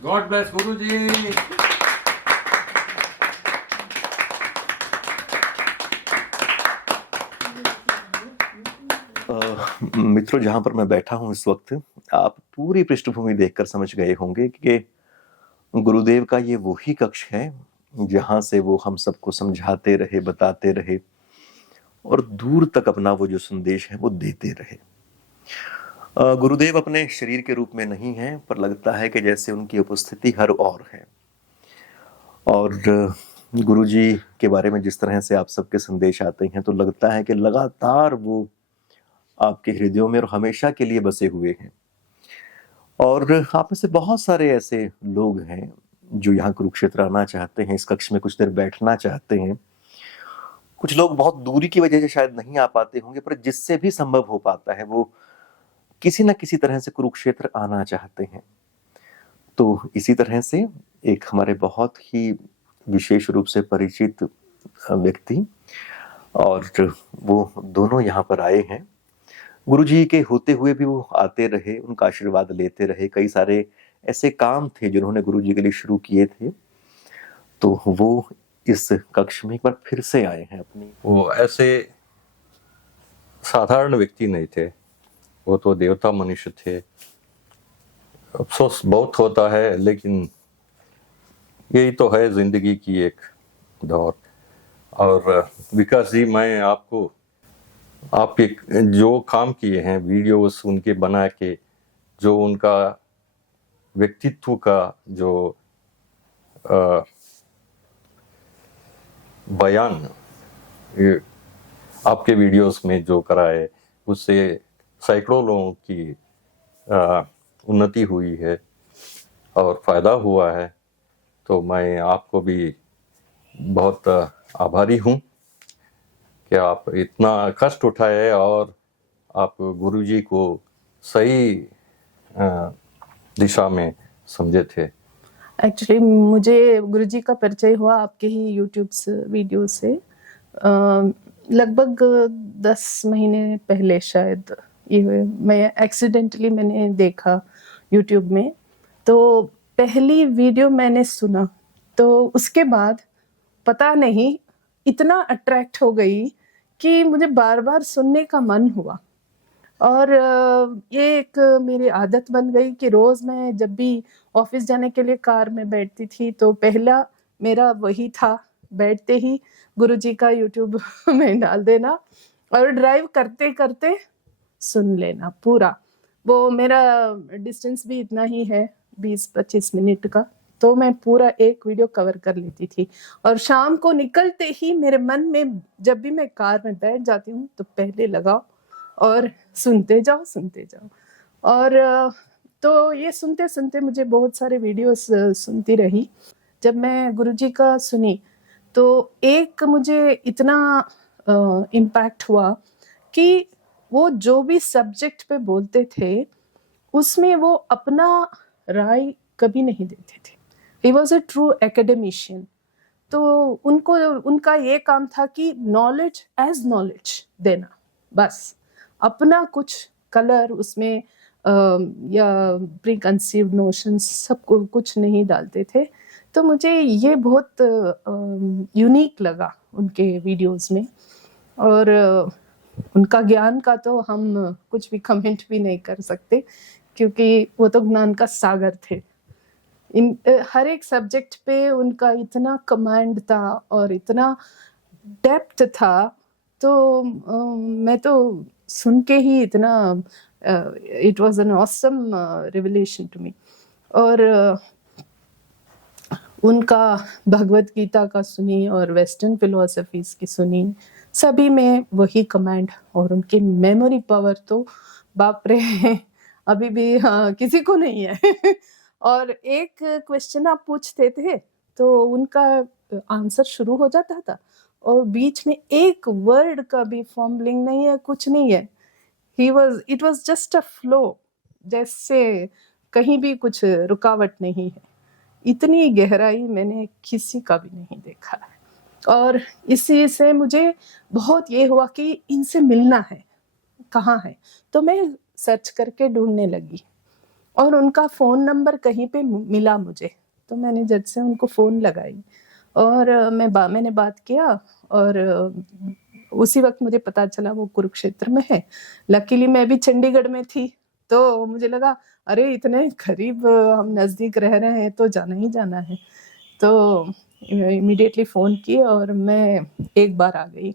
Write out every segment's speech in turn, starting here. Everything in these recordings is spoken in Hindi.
गॉड ब्लेस गुरु जी। मित्रों, जहां पर मैं बैठा हूं इस वक्त, आप पूरी पृष्ठभूमि देखकर समझ गए होंगे कि गुरुदेव का ये वही कक्ष है जहां से वो हम सबको समझाते रहे, बताते रहे और दूर तक अपना वो जो संदेश है वो देते रहे। गुरुदेव अपने शरीर के रूप में नहीं है, पर लगता है कि जैसे उनकी उपस्थिति हर ओर है। और गुरुजी के बारे में जिस तरह से आप सबके संदेश आते हैं, तो लगता है कि लगातार वो आपके हृदयों में और हमेशा के लिए बसे हुए हैं। और आप में से बहुत सारे ऐसे लोग हैं जो यहाँ कुरुक्षेत्र आना चाहते हैं, इस कक्ष में कुछ देर बैठना चाहते हैं। कुछ लोग बहुत दूरी की वजह से शायद नहीं आ पाते होंगे, पर जिससे भी संभव हो पाता है वो किसी न किसी तरह से कुरुक्षेत्र आना चाहते हैं। तो इसी तरह से एक हमारे बहुत ही विशेष रूप से परिचित व्यक्ति, और वो दोनों यहाँ पर आए हैं। गुरुजी के होते हुए भी वो आते रहे, उनका आशीर्वाद लेते रहे। कई सारे ऐसे काम थे जिन्होंने गुरुजी के लिए शुरू किए थे, तो वो इस कक्ष में एक बार फिर से आए हैं अपनी। वो ऐसे साधारण व्यक्ति नहीं थे, वो तो देवता मनुष्य थे। अफसोस बहुत होता है, लेकिन यही तो है जिंदगी की एक दौर। और विकास जी, मैं आपको आप एक जो काम किए हैं, वीडियोस उनके बना के, जो उनका व्यक्तित्व का जो बयान ये आपके वीडियोस में जो कराए, उससे सैकड़ों लोगों की उन्नति हुई है और फायदा हुआ है। तो मैं आपको भी बहुत आभारी हूँ कि आप इतना कष्ट उठाए और आप गुरुजी को सही दिशा में समझे थे। एक्चुअली मुझे गुरुजी का परिचय हुआ आपके ही यूट्यूब वीडियो से लगभग 10 महीने पहले शायद। ये मैं एक्सीडेंटली मैंने देखा यूट्यूब में, तो पहली वीडियो मैंने सुना, तो उसके बाद पता नहीं इतना अट्रैक्ट हो गई कि मुझे बार बार सुनने का मन हुआ। और ये एक मेरी आदत बन गई कि रोज मैं जब भी ऑफिस जाने के लिए कार में बैठती थी, तो पहला मेरा वही था, बैठते ही गुरुजी का यूट्यूब में डाल देना और ड्राइव करते करते सुन लेना पूरा। वो मेरा डिस्टेंस भी इतना ही है, 20-25 मिनट का, तो मैं पूरा एक वीडियो कवर कर लेती थी। और शाम को निकलते ही मेरे मन में, जब भी मैं कार में बैठ जाती हूँ, तो पहले लगाओ और सुनते जाओ सुनते जाओ। और तो ये सुनते सुनते मुझे बहुत सारे वीडियोस सुनती रही। जब मैं गुरुजी का सुनी, तो एक मुझे इतना इम्पैक्ट हुआ कि वो जो भी सब्जेक्ट पे बोलते थे, उसमें वो अपना राय कभी नहीं देते थे। He was a true academician. तो उनका ये काम था कि नॉलेज एज नॉलेज देना, बस। अपना कुछ कलर उसमें या प्री कंसीव्ड नोशंस सब कुछ नहीं डालते थे। तो मुझे ये बहुत यूनिक लगा उनके वीडियोस में। और उनका ज्ञान का तो हम कुछ भी कमेंट भी नहीं कर सकते, क्योंकि वो तो ज्ञान का सागर थे। इन हर एक सब्जेक्ट पे उनका इतना कमांड था और इतना डेप्थ था, तो मैं तो सुन के ही इतना it was an awesome revelation to me. और उनका भगवत गीता का सुनी और वेस्टर्न फिलोसफीज की सुनी, सभी में वही कमांड। और उनकी मेमोरी पावर तो बाप रे, अभी भी किसी को नहीं है। और एक क्वेश्चन आप पूछते थे तो उनका आंसर शुरू हो जाता था, और बीच में एक वर्ड का भी फॉर्मलिंग नहीं है, कुछ नहीं है। It was just a flow, जैसे कहीं भी कुछ रुकावट नहीं है। इतनी गहराई मैंने किसी का भी नहीं देखा है। और इसी से मुझे बहुत ये हुआ कि इनसे मिलना है, कहाँ है। तो मैं सर्च करके ढूंढने लगी, और उनका फ़ोन नंबर कहीं पे मिला मुझे, तो मैंने झट से उनको फ़ोन लगाई और मैंने बात किया और उसी वक्त मुझे पता चला वो कुरुक्षेत्र में है। लकीली मैं भी चंडीगढ़ में थी, तो मुझे लगा अरे इतने करीब हम नज़दीक रह रहे हैं तो जाना ही जाना है। तो इमीडिएटली फ़ोन किए और मैं एक बार आ गई।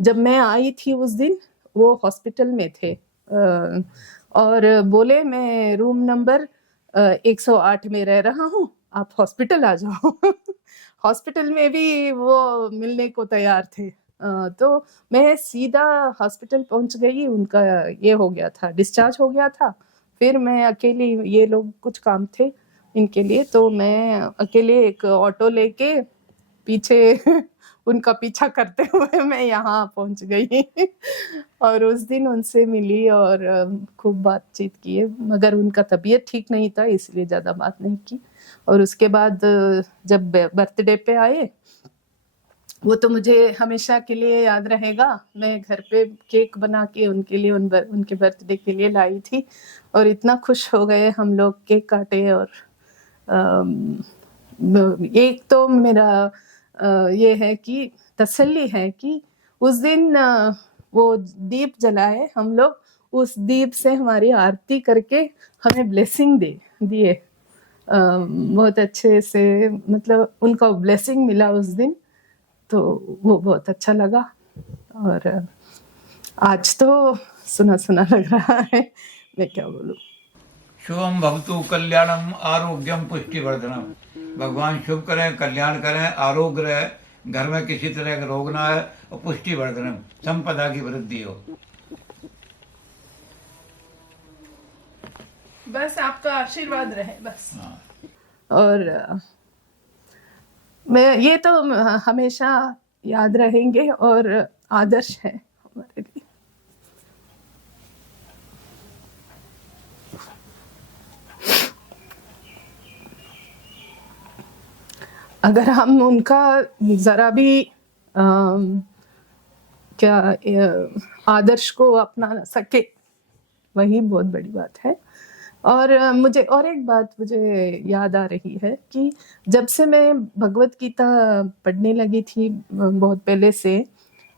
जब मैं आई थी उस दिन वो हॉस्पिटल में थे और बोले मैं रूम नंबर 108 में रह रहा हूँ, आप हॉस्पिटल आ जाओ। हॉस्पिटल में भी वो मिलने को तैयार थे। तो मैं सीधा हॉस्पिटल पहुंच गई, उनका ये हो गया था, डिस्चार्ज हो गया था। फिर मैं अकेली, ये लोग कुछ काम थे इनके लिए, तो मैं अकेले एक ऑटो लेके पीछे उनका पीछा करते हुए मैं यहाँ पहुंच गई। और उस दिन उनसे मिली और खूब बातचीत की है, मगर उनका तबीयत ठीक नहीं था इसलिए ज़्यादा बात नहीं की। और उसके बाद जब बर्थडे पे आए, वो तो मुझे हमेशा के लिए याद रहेगा। मैं घर पे केक बना के उनके लिए उनके बर्थडे के लिए लाई थी और इतना खुश हो गए हम लोग, केक काटे। और एक तो मेरा ये है कि तसल्ली है कि उस दिन वो दीप जलाए हम लोग, उस दीप से हमारी आरती करके हमें ब्लेसिंग दिए बहुत अच्छे से, मतलब उनका ब्लेसिंग मिला उस दिन, तो वो बहुत अच्छा लगा। और आज तो सुना सुना लग रहा है, मैं क्या बोलूँ। शुभम भवतु कल्याणम आरोग्यम पुष्टिवर्धनम। भगवान शुभ करें, कल्याण करें, आरोग्य रहे, घर में किसी तरह का रोग ना आए और पुष्टिवर्धनम, संपदा की वृद्धि हो। बस आपका आशीर्वाद रहे बस। हाँ। और मैं ये तो हमेशा याद रहेंगे और आदर्श है हमारे लिए। अगर हम उनका जरा भी आदर्श को अपना सके, वही बहुत बड़ी बात है। और मुझे और एक बात मुझे याद आ रही है कि जब से मैं भगवत गीता पढ़ने लगी थी बहुत पहले से,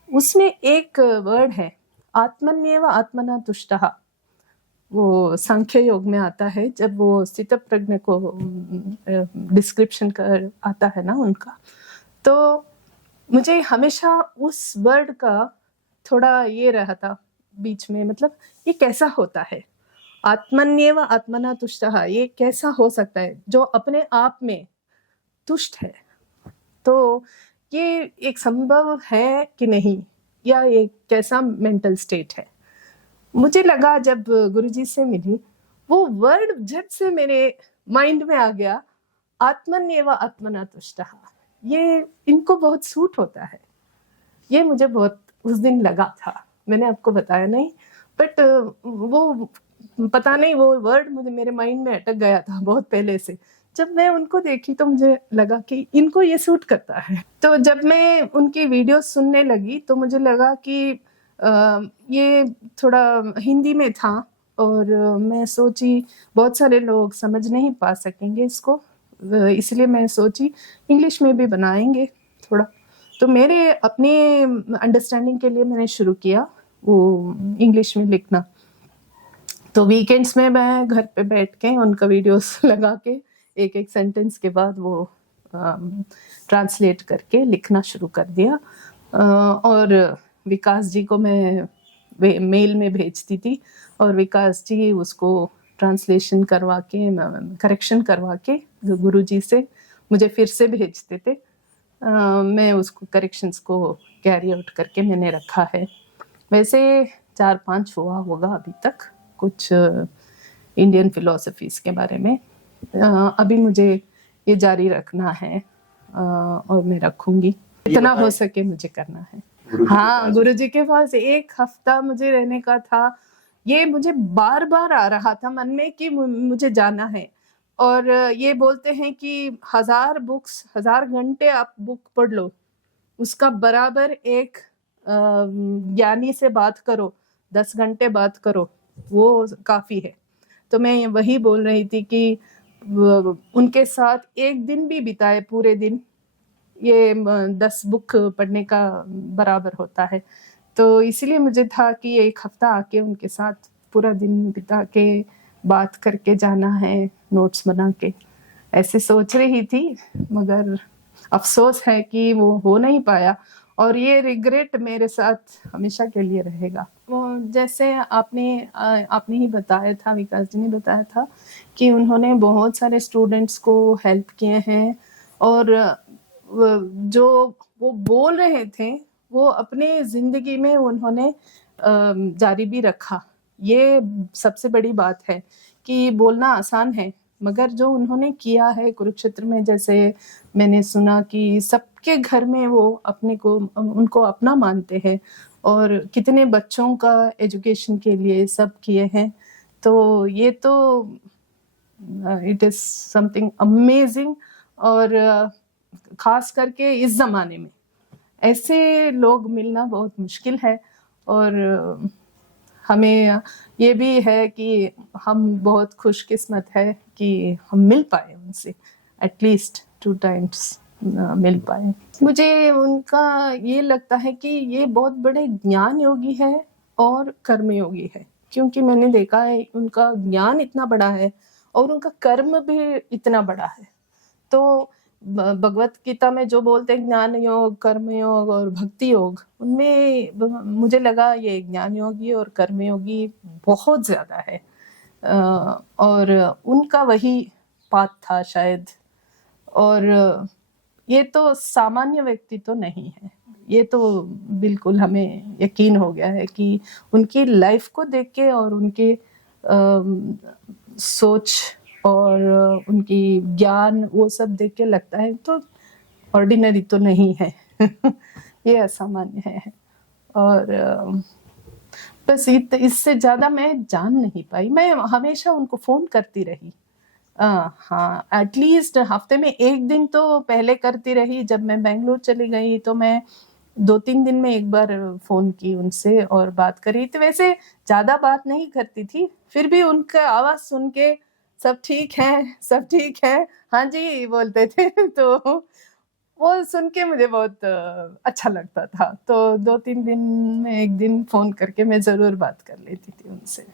उसमें एक वर्ड है, आत्मन्येव आत्मना तुष्टः। वो सांख्य योग में आता है, जब वो स्थित प्रज्ञ को डिस्क्रिप्शन कर आता है ना उनका, तो मुझे हमेशा उस वर्ड का थोड़ा ये रहा था बीच में, मतलब ये कैसा होता है, आत्मन्येव आत्मना तुष्टः, ये कैसा हो सकता है जो अपने आप में तुष्ट है। तो ये एक संभव है कि नहीं, या ये कैसा मेंटल स्टेट है। मुझे लगा जब गुरुजी से मिली, वो वर्ड झट से मेरे माइंड में आ गया, आत्मन्येव आत्मना तुष्टः। ये इनको बहुत सूट होता है, ये मुझे बहुत उस दिन लगा था, मैंने आपको बताया नहीं, बट वो पता नहीं वो वर्ड मुझे मेरे माइंड में अटक गया था बहुत पहले से। जब मैं उनको देखी तो मुझे लगा कि इनको ये सूट करता है। तो जब मैं उनकी वीडियो सुनने लगी तो मुझे लगा कि ये थोड़ा हिंदी में था और मैं सोची बहुत सारे लोग समझ नहीं पा सकेंगे इसको, इसलिए मैं सोची इंग्लिश में भी बनाएंगे थोड़ा। तो मेरे अपने अंडरस्टैंडिंग के लिए मैंने शुरू किया वो इंग्लिश में लिखना। तो वीकेंड्स में मैं घर पे बैठ के उनका वीडियोस लगा के एक एक सेंटेंस के बाद वो ट्रांसलेट करके लिखना शुरू कर दिया। और विकास जी को मैं मेल में भेजती थी और विकास जी उसको ट्रांसलेशन करवा के, करेक्शन करवा के गुरुजी से मुझे फिर से भेजते थे। मैं उसको करेक्शंस को कैरी आउट करके मैंने रखा है। वैसे 4-5 हुआ होगा अभी तक, कुछ इंडियन फिलॉसफीज के बारे में। अभी मुझे ये जारी रखना है और मैं रखूंगी, इतना हो सके मुझे करना है। हाँ, गुरुजी के पास 1 हफ्ता मुझे रहने का था। ये मुझे बार बार आ रहा था मन में कि मुझे जाना है। और ये बोलते हैं कि 1000 घंटे आप बुक पढ़ लो, उसका बराबर एक ज्ञानी से बात करो, 10 घंटे बात करो, वो काफी है। तो मैं वही बोल रही थी कि उनके साथ एक दिन भी बिताए पूरे दिन, ये 10 बुक पढ़ने का बराबर होता है। तो इसीलिए मुझे था कि एक हफ्ता आके उनके साथ पूरा दिन बिता के बात करके जाना है, नोट्स बना के, ऐसे सोच रही थी। मगर अफसोस है कि वो हो नहीं पाया और ये रिग्रेट मेरे साथ हमेशा के लिए रहेगा। जैसे आपने ही बताया था, विकास जी ने बताया था कि उन्होंने बहुत सारे स्टूडेंट्स को हेल्प किए हैं और जो वो बोल रहे थे वो अपने ज़िंदगी में उन्होंने जारी भी रखा। ये सबसे बड़ी बात है कि बोलना आसान है, मगर जो उन्होंने किया है कुरुक्षेत्र में, जैसे मैंने सुना कि सबके घर में वो अपने को उनको अपना मानते हैं और कितने बच्चों का एजुकेशन के लिए सब किए हैं। तो ये तो इट इज़ समथिंग अमेजिंग। और ख़ास करके इस ज़माने में ऐसे लोग मिलना बहुत मुश्किल है। और हमें ये भी है कि हम बहुत खुशकिस्मत है कि हम मिल पाए उनसे, एटलीस्ट 2 टाइम्स मिल पाए। मुझे उनका ये लगता है कि ये बहुत बड़े ज्ञान योगी है और कर्म योगी है, क्योंकि मैंने देखा है उनका ज्ञान इतना बड़ा है और उनका कर्म भी इतना बड़ा है। तो भगवत गीता में जो बोलते हैं ज्ञान योग, कर्म योग और भक्ति योग, उनमें मुझे लगा ये ज्ञान योगी और कर्म योगी बहुत ज़्यादा है और उनका वही पाथ था शायद। और ये तो सामान्य व्यक्ति तो नहीं है, ये तो बिल्कुल हमें यकीन हो गया है कि उनकी लाइफ को देख के और उनके सोच और उनकी ज्ञान वो सब देख के लगता है तो ऑर्डिनरी तो नहीं है ये असामान्य है। और बस इससे ज़्यादा मैं जान नहीं पाई। मैं हमेशा उनको फ़ोन करती रही, हाँ एटलीस्ट हफ्ते में 1 दिन तो पहले करती रही। जब मैं बेंगलोर चली गई तो मैं 2-3 दिन में एक बार फ़ोन की उनसे और बात करी। तो वैसे ज़्यादा बात नहीं करती थी, फिर भी उनका आवाज़ सुन के सब ठीक है, सब ठीक है, हाँ जी बोलते थे तो वो सुन के मुझे बहुत अच्छा लगता था। तो 2-3 दिन में 1 दिन फ़ोन करके मैं ज़रूर बात कर लेती थी उनसे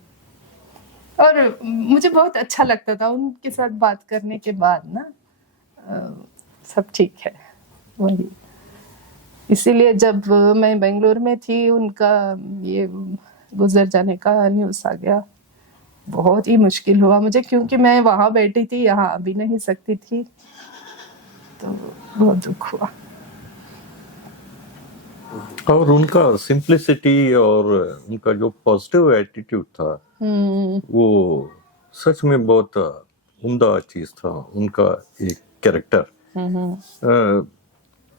और मुझे बहुत अच्छा लगता था उनके साथ बात करने के बाद ना, सब ठीक है वही। इसीलिए जब मैं बेंगलोर में थी उनका ये गुजर जाने का न्यूज़ आ गया, बहुत ही मुश्किल हुआ मुझे, क्योंकि मैं वहाँ बैठी थी, यहाँ आ भी नहीं सकती थी, तो बहुत दुख हुआ। और उनका सिंप्लिसिटी और उनका जो पॉजिटिव एटीट्यूड था वो सच में बहुत उम्दा चीज था। उनका एक कैरेक्टर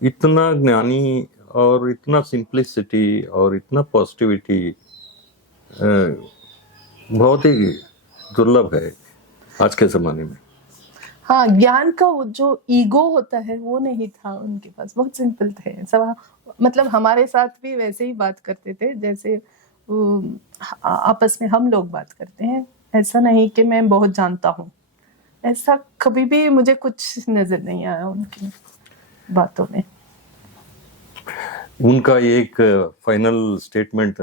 इतना ज्ञानी और इतना सिंप्लिसिटी और इतना पॉजिटिविटी बहुत ही दुर्लभ है आज के ज़माने में। हाँ, ज्ञान का वो जो ईगो होता है वो नहीं था उनके पास, बहुत सिंपल थे सब। मतलब हमारे साथ भी वैसे ही बात करते थे जैसे आपस में हम लोग बात करते हैं। ऐसा नहीं कि मैं बहुत जानता हूँ, ऐसा कभी भी मुझे कुछ नज़र नहीं आया उनकी बातों में। उनका एक फाइनल स्टेटमेंट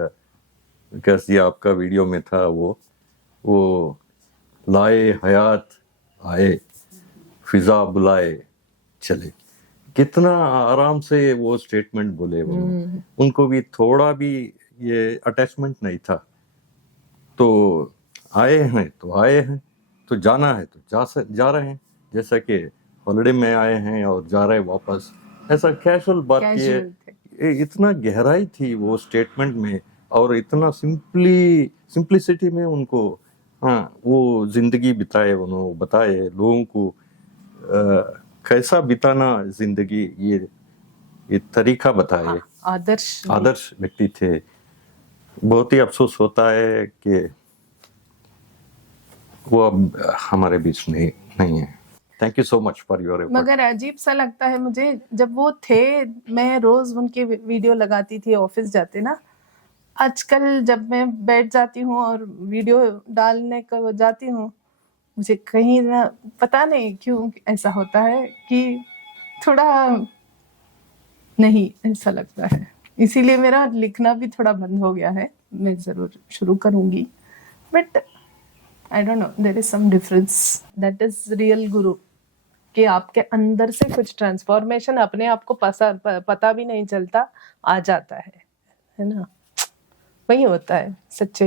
कैसे आपका वीडियो में था, वो लाए हयात आए फिजा बुलाए चले, कितना आराम से वो स्टेटमेंट बोले। उनको भी थोड़ा भी ये अटैचमेंट नहीं था। तो आए हैं तो आए हैं, तो जाना है तो जा रहे हैं, जैसा कि हॉलिडे में आए हैं और जा रहे हैं वापस, ऐसा कैजुअल बात की है। इतना गहराई थी वो स्टेटमेंट में और इतना सिंप्लिसिटी में उनको वो जिंदगी बिताए, उन्होंने बताए लोगों को कैसा बिताना जिंदगी, ये तरीका बताए। आदर्श व्यक्ति थे। बहुत ही अफसोस होता है कि वो अब हमारे बीच नहीं है। Thank you so much for your effort. मगर अजीब सा लगता है मुझे, जब वो थे मैं रोज उनके वीडियो लगाती थी ऑफिस जाते ना, आजकल जब मैं बैठ जाती हूँ और वीडियो डालने को जाती हूँ, मुझे कहीं ना पता नहीं क्यों ऐसा होता है कि थोड़ा नहीं ऐसा लगता है, इसीलिए मेरा लिखना भी थोड़ा बंद हो गया है। मैं ज़रूर शुरू करूँगी, but I don't know, there is some difference, that is real guru, कि आपके अंदर से कुछ ट्रांसफॉर्मेशन अपने आप को पता भी नहीं चलता, आ जाता है ना। वही होता है सच्चे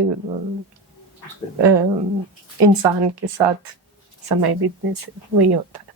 इंसान के साथ समय बीतने से, वही होता है।